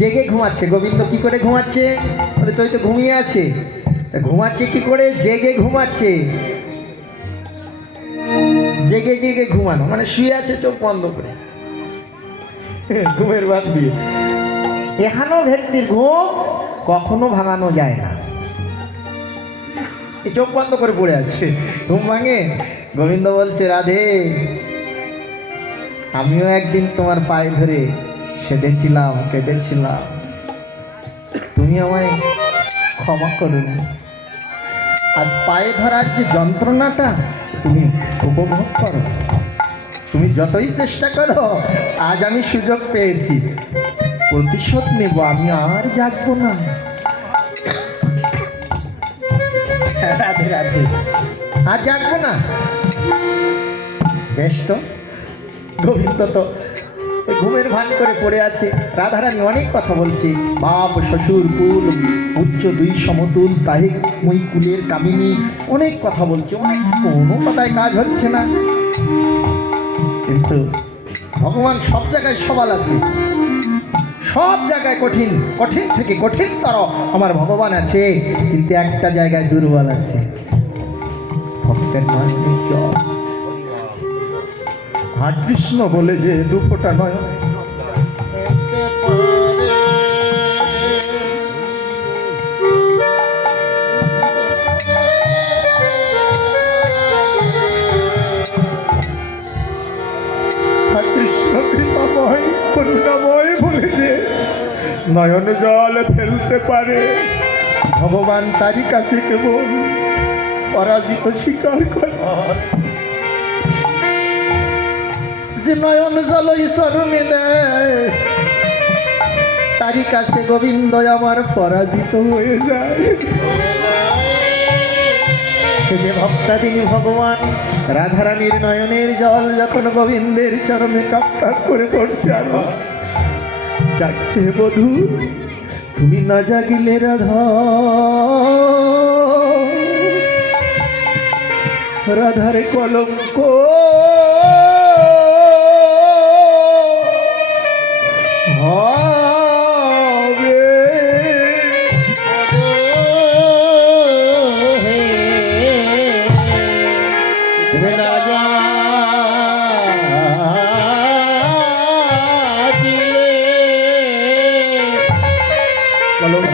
জেগে ঘুমাচ্ছে। গোবিন্দ কি করে ঘুমাচ্ছে? বলে তুই তো ঘুমিয়ে আছে। ঘুমাচ্ছে কি করে? জেগে ঘুমাচ্ছে। জেগে জেগে ঘুমানো মানে শুয়ে আছে চোখ বন্ধ করে, ঘুমের বাদ দিয়ে। এখানো ব্যক্তির ঘুম কখনো ভাঙানো যায় না। চোখ বন্ধ করে পড়ে আছে, ঘুম ভাঙে? গোবিন্দ বলছে, রাধে আমিও একদিন তোমার পায়ে ধরে সেধেছিলাম, কেঁদেছিলাম, তুমি আমায় ক্ষমা করোনি। আজ পায়ে ধরার যে যন্ত্রণাটা তুমি উপভোগ করো। তুমি যতই চেষ্টা করো, আজ আমি সুযোগ পেয়েছি, প্রতিশোধ নেব, আমি আর জাগবো না। রাধে রাধে, আর জাগবো না। বেশ তো, গোবিন্দ তো ঘুমের ভান করে পড়ে আছে। রাধারানী অনেক কথা বলছে, বাপ শ্বশুর কুল উচ্চ দুই সমতুল, তাহে মই কুলের কামিনী, অনেক কথা বলছে, অনেক, কোনো কথায় কাজ হচ্ছে না। কিন্তু ভগবান সব জায়গায় সবাল আছে, সব জায়গায় কঠিন, কঠিন থেকে কঠিনতর আমার ভগবান আছে, কিন্তু একটা জায়গায় দুর্বল আছে, ভক্তের নয়নের জল। আর কৃষ্ণ বলে যে দুপোটা নয়, কৃষ্ণ কৃপাময় করুণাময় বলে যে নয়ন জল ফেলতে পারে, ভগবান তারই কাছে কেবল পরাজিত স্বীকার করে। যে নয়ন জল ঈশ্বরণে দেয়, তারই কাছে গোবিন্দ আমার পরাজিত হয়ে যায়। যে ভক্তাদিনী ভগবান রাধারানীর নয়নের জল যখন গোবিন্দের চরণে টপ টপ করে পড়ছে, আর ডাকছে, বধূ তুমি না জাগিলে রাধা, রাধার কলঙ্ক হবে।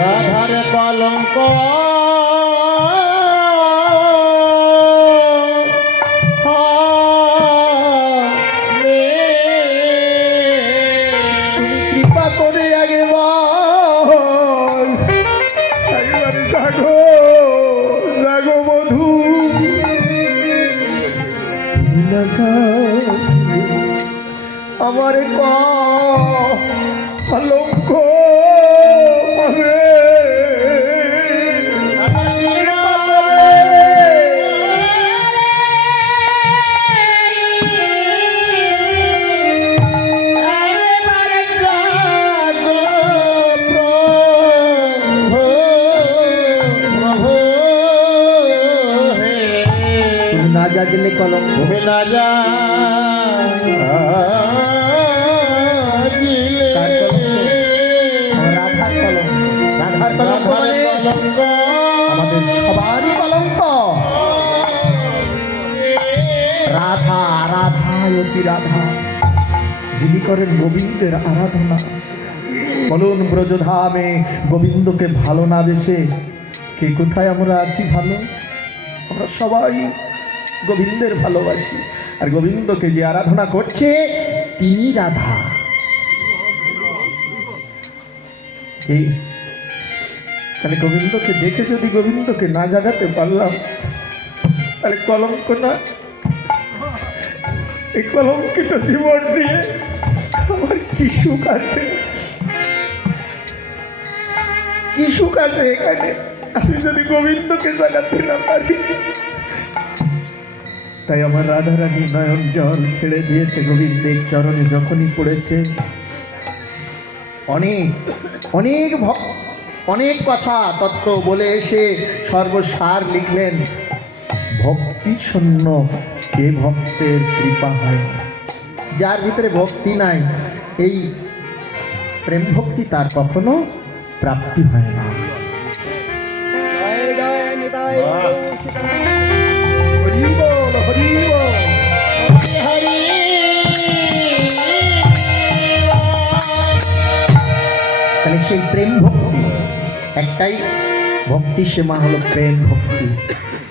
রাধার কলঙ্ক কৃপা করে একবারে জাগো, জাগো বধূ, আমার কলঙ্ক হবে। না জাগলে কলঙ্ক তুমি না যা রাধার কলঙ্ক, রাধার কলঙ্ক মানে আমাদের সবারই কলঙ্ক। রাধা রাধা অতি রাধা, যিনি করেন গোবিন্দের আরাধনা। বলুন ব্রজধামে গোবিন্দকে ভালো না বেশে কে কোথায় আমরা আছি ভালো? আমরা সবাই গোবিন্দের ভালোবাসি, আর গোবিন্দকে যে আরাধনা করছে তিনি রাধা। তাহলে গোবিন্দকে দেখে যদি গোবিন্দকে না জাগাতে পারলাম, তাহলে কলঙ্ক না? এই কলঙ্কিত জীবন দিয়ে আমার কি সুখ আছে? কি সুখ আছে এখানে আমি যদি গোবিন্দকে জাগাতে না পারি? তাই আমার রাধারানী নয়ন জল ছেড়ে দিয়েছে গোবিন্দের চরণে যখনই পড়েছে। অনেক অনেক অনেক কথা তত্ত্ব বলে এসে সর্বসার লিখলেন। ভক্তি শূন্য কে ভক্তের কৃপা হয়, যার ভিতরে ভক্তি নাই, এই প্রেম ভক্তি তার কখনো প্রাপ্তি হয় না। হরি বল, হরি বল। তাহলে সেই প্রেম ভক্তি, একটাই ভক্তি সীমা হলো প্রেম ভক্তি।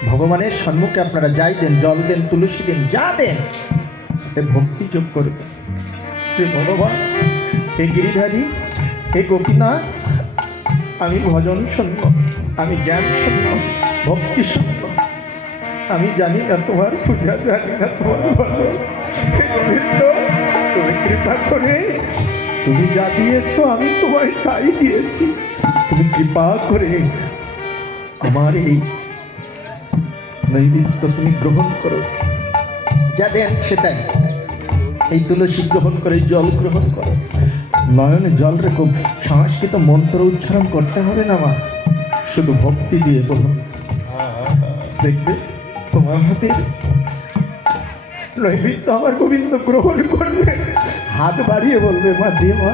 ভগবানের সম্মুখে আপনারা যাই দেন, জল দেন, তুলসী দেন, যা দেন, তাতে ভক্তি যোগ করবে যে ভগবান, হে গিরিধারী, হে গোপীনাথ, আমি ভজন শূন্য, আমি জ্ঞান শূন্য, ভক্তি শূন্য, আমি জানি না তোমার পূজা, জানি না তোমার ভজন। হে গোবিন্দ, তুমি কৃপা করে তুমি যা দিয়েছো আমি তোমায় তাই দিয়েছি। তুমি কৃপা করে আমার এই নৈবেদ্য তুমি গ্রহণ করো, যা দেন সেটাই। এই তুলসী গ্রহণ করে, জল গ্রহণ করো, নয়নে জল রেখো। সংস্কৃত মন্ত্র উচ্চারণ করতে হবে না মা, শুধু ভক্তি দিয়ে বলো, দেখবে তোমার হাতে নৈবেদ্য আমার গোবিন্দ গ্রহণ করবে। হাত বাড়িয়ে বলবে, মা দে মা।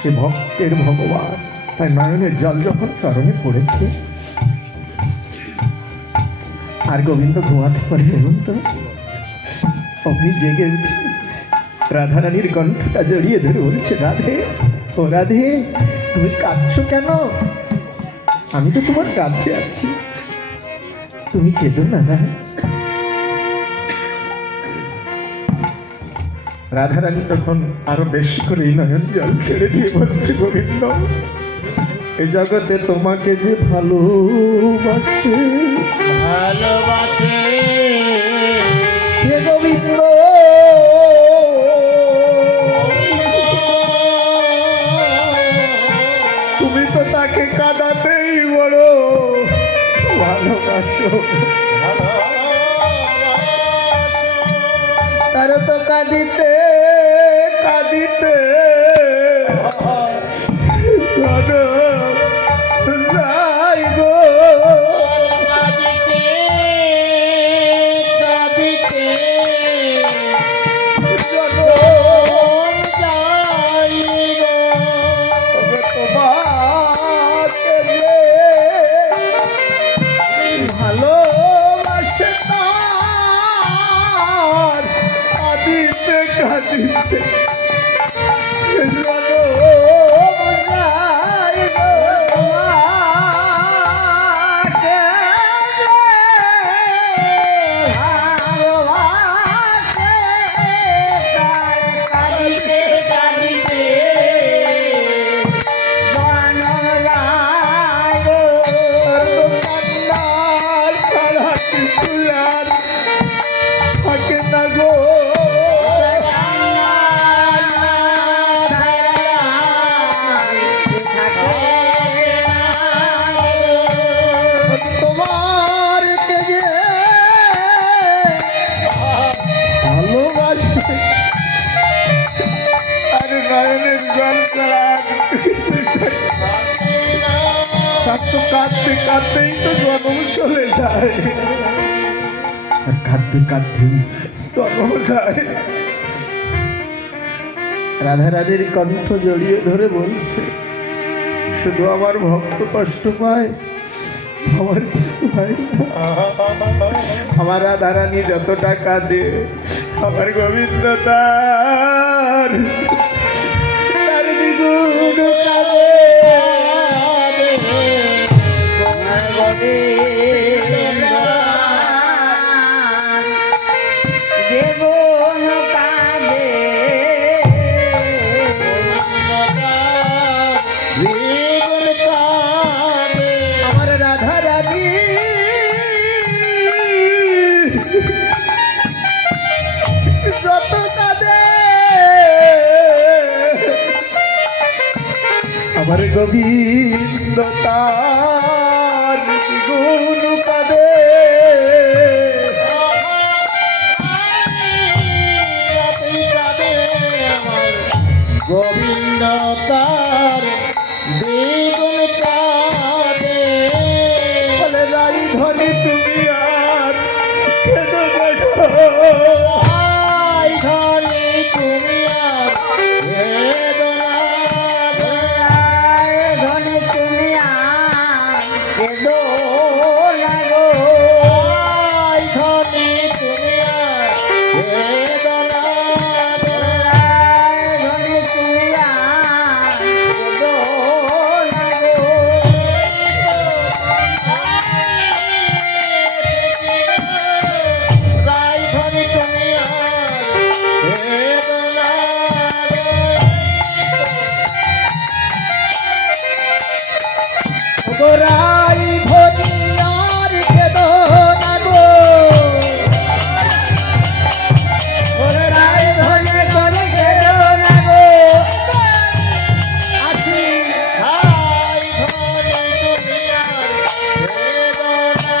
সে ভক্তের ভগবান, তাই নয়নের জল যখন চরণে পড়েছে আর গোবিন্দ ঘুমাতে পারে, বলুন তো, অমনি জেগে উঠে রাধারানীর কণ্ঠটা জড়িয়ে ধরে বলছে, রাধে, ও রাধে, তুমি কাঁদছো কেন? আমি তো তোমার কাছে আছি, তুমি কেঁদো না। রাধারানী তখন আরো বেশি করে নয়ন জল ছেড়ে দিয়ে বলছে, গোবিন্দ, এ জগতে তোমাকে যে ভালোবাসে, ভালোবাসে হে গোবিন্দ, তুমি তো তাকে কাঁদাতেই বড় ভালোবাসো। তার তো কাঁদিতে কাঁদিতে যাই গো, তোমাকে যে ভালোবাসে তার কাঁদিতে কাঁদিতে কাঁদতে কাঁদতেই তো জন্ম চলে যায়, আর কাঁদতে কাঁদতেই জন্ম যায়। রাধারানীর কণ্ঠ জড়িয়ে ধরে বলছে, শুধু আমার ভক্ত কষ্ট পায়, আমার কিছু হয় না। আমার রাধারানী যতটা কাঁদে, আমার গোবিন্দ তার দ্বিগুণ কাঁদে। আমার রাধারানী যত কাঁদে, আমার গোবিন্দ তার দ্বিগুণ কাঁদে। গোবিন্দ তার দ্বিগুণ কাঁদে। বলে রাই ধনী তুমি আর কেঁদো না গো। বেদনা রায় ধরে তুমি আজ বেদনা গোরাই ভরিয়ার বেদনা গো গোরাই ধরে করে বেদনা গো আসি রায় ধরে তুমি আজ বেদনা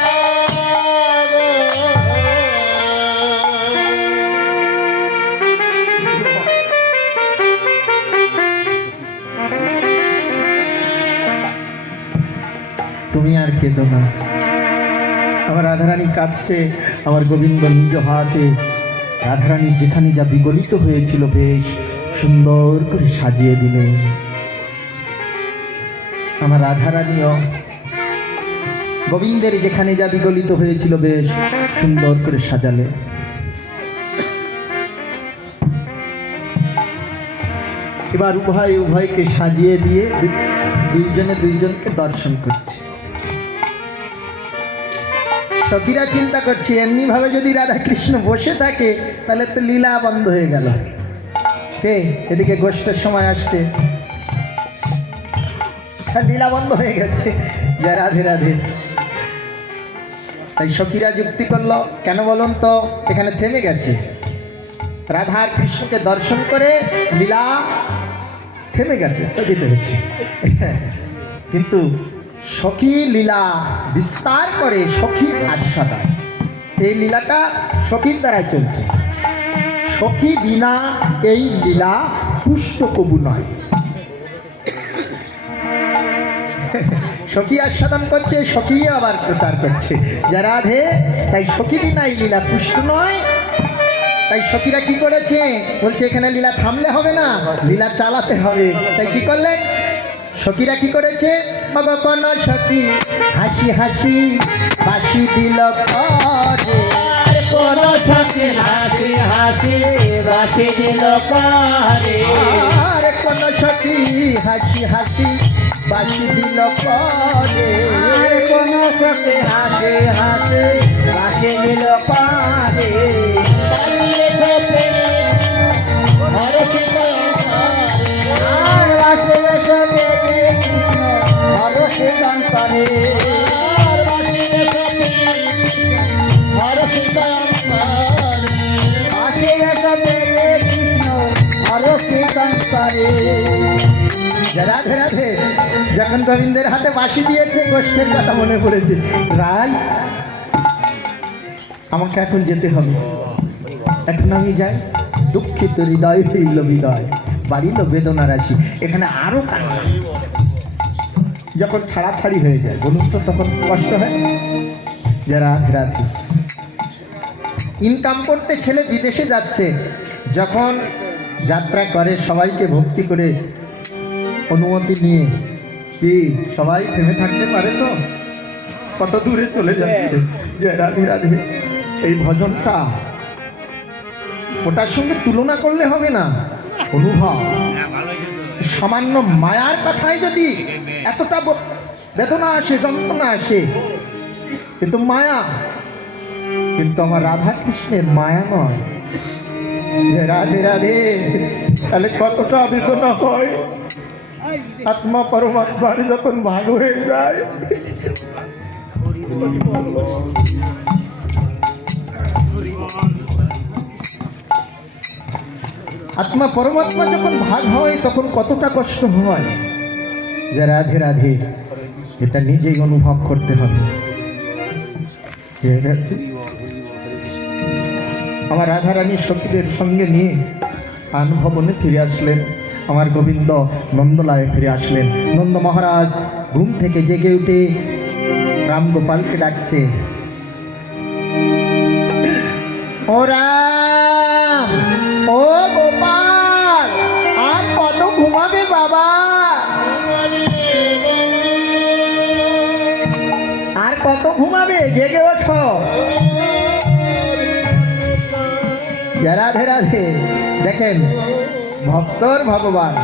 তুমি আর কেঁদো না। আমার রাধারানী কাঁদছে, আমার গোবিন্দ নিজ হাতে রাধারানী যেখানে যা বিগলিত হয়েছিল বেশ সুন্দর করে সাজিয়ে দিলেন। আমার রাধারানীও গোবিন্দের যেখানে যা বিগলিত হয়েছিল বেশ সুন্দর করে সাজালে। এবার উভয়কে সাজিয়ে দিয়ে দুইজনে দুইজনকে দর্শন করছে। সখীরা চিন্তা করছে এমনি ভাবে যদি রাধা কৃষ্ণ বসে থাকে তাহলে তো লীলা বন্ধ হয়ে গেল। কে এদিকে গোষ্ঠের সময় আসছে, লীলা বন্ধ হয়ে গেছে। যে রাধে রাধে। তাই সখীরা যুক্তি করলো, কেন বলুন তো, এখানে থেমে গেছে। রাধা আর কৃষ্ণকে দর্শন করে লীলা থেমে গেছে, স্থগিত হচ্ছে। কিন্তু সখী লীলা বিস্তার করে, সখী আস্বাদন। এই লীলাটা সখীর দ্বারাই চলছে। সখী বিনা এই লীলা পুষ্ট কবু নয়। সখী আস্বাদন করছে, সখী আবার প্রচার করছে যে রাধে। তাই সখী বিনা এই লীলা পুষ্ট নয়। তাই সখীরা কি করেছে, বলছে এখানে লীলা থামলে হবে না, লীলা চালাতে হবে। তাই কি করলেন সখীরা, কি করেছে, বাবা কোন সখী হাসি হাসি বাসি দিল করে, কোন সখী হাসি হাসি বাসি দিল করে, আর কোন সখী হাসি হাসি বাসি দিল করে, কোন সখী হাসি হাসি বাসি দিল করে। রাধে রাধে। যখন গোবিন্দের হাতে বাঁশি দিয়েছে গোষ্ঠের কথা মনে পড়েছে। রাই আমাকে এখন যেতে হবে, এখন আমি যাই। দুঃখিত হৃদয় হইল বিদয়, বাড়িল বেদনা রাশি। এখানে আরো কান্না। যখন ছাড়াছাড়ি হয়ে যায় বলুন তো তখন কষ্ট হয়। যারা রাধে ইনকাম করতে ছেলে বিদেশে যাচ্ছে, যখন যাত্রা করে সবাইকে ভক্তি করে অনুমতি নিয়ে, কি সবাই থেমে থাকতে পারে তো? কত দূরে চলে যাচ্ছে। যে রাধে রাধে। এই ভজনটা ওটার সঙ্গে তুলনা করলে হবে না। অনুভব, সামান্য মায়ার কথায় যদি এতটা বেদনা আসে, যন্ত্রণা আসে, কিন্তু মায়া, কিন্তু আমার রাধা কৃষ্ণের মায়া নয়। যে রাধে রাধে, তাহলে কতটা বেদনা হয়। আত্মা পরমাত্মার যখন ভাগ হয়ে যায়, আত্মা পরমাত্মা যখন ভাগ হয় তখন কতটা কষ্ট হয়। যে রাধে রাধে, এটা নিজেই অনুভব করতে হবে। আমার রাধারানী সখীদের সঙ্গে নিয়ে আন ভবনে ফিরে আসলেন। আমার গোবিন্দ নন্দলায় ফিরে আসলেন। নন্দ মহারাজ ঘুম থেকে জেগে উঠে রাম গোপালকে ডাকছে, ও রাম, ও গোপাল, আর কত ঘুমাবে বাবা, আর কত ঘুমাবে, জেগে ওঠো। রাধে রাধে। দেখেন ভক্তর ভগবান,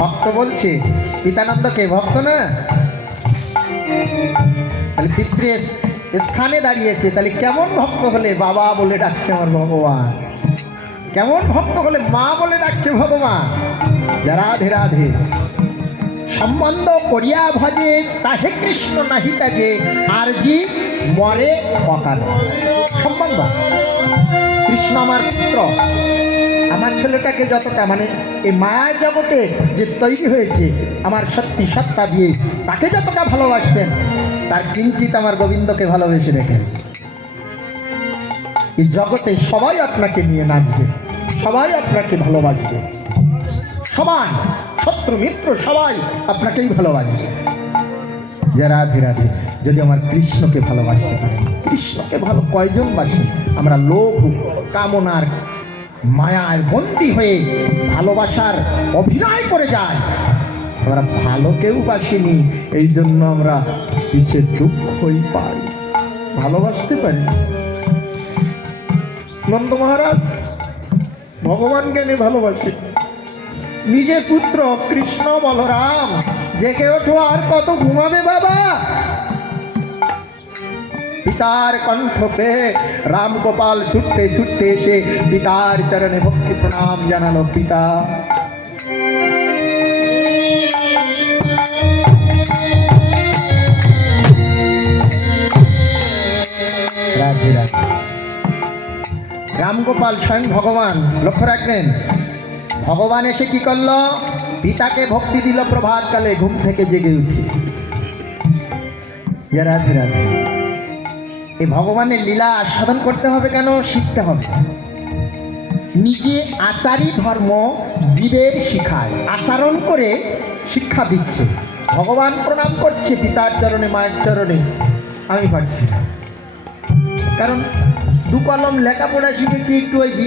ভক্ত বলছে পিতানন্দকে, ভক্ত না, তাহলে পিতৃ স্থানে দাঁড়িয়েছে, তাহলে কেমন ভক্ত হলে বাবা বলে ডাকছে আমার ভগবান, কেমন ভক্ত হলে মা বলে ডাকছে ভগবান। রাধে রাধে। সম্বন্ধ করিয়া ভজে তাহে কৃষ্ণ নাহি তাজে, আর জি মরে অকাল। সম্বন্ধ, কৃষ্ণ আমার পুত্র, আমার ছেলেটাকে যতটা মানে এই মায়া জগতে যে তৈরি হয়েছে আমার সত্যি সত্তা দিয়ে, তাকে যতটা ভালোবাসবেন তার কিঞ্চিত আমার গোবিন্দকে ভালোবেসে রেখেন। এই জগতে সবাই আপনাকে নিয়ে নাচবে, সবাই আপনাকে ভালোবাসবে, সবাই শত্রু মিত্র সবাই আপনাকেই ভালোবাসবে। রাধে রাধে। যদি আমার কৃষ্ণকে ভালোবাসতে পারেন, কৃষ্ণকে ভালো কয়জন বাসি? আমরা লোভ কামনার মায়ার বন্দী হয়ে ভালোবাসার অভিনয় করে যাই, আমরা ভালো কেউ বাসিনি, এই জন্য আমরা পিছে দুঃখই পাই, ভালোবাসতে পারি। নন্দ মহারাজ ভগবানকে নিয়ে ভালোবাসে, নিজে পুত্র কৃষ্ণ বলরাম, জেগে ওঠো, আর কত ঘুমাবে বাবা। পিতার কণ্ঠ পেয়ে রাম গোপাল ছুটতে ছুটতে এসে পিতার চরণে ভক্তি প্রণাম জানালো। পিতা, রাধে রাধে। রামগোপাল স্বয়ং ভগবান, লক্ষ্য রাখবেন, ভগবান এসে কি করলো? পিতাকে ভক্তি দিল প্রভাতকালে ঘুম থেকে জেগে উঠে। রাধে রাধে। এই ভগবানের লীলা সাধন করতে হবে কেন? শিখতে হবে। নিজে আচারই ধর্ম জীবের শিখায়, আচরণ করে শিক্ষা দিচ্ছে। ভগবান প্রণাম করছে পিতার চরণে, মায়ের চরণে, আমি পাচ্ছি, কারণ দু কলম লেখাপড়া শিখেছি, একটু ওই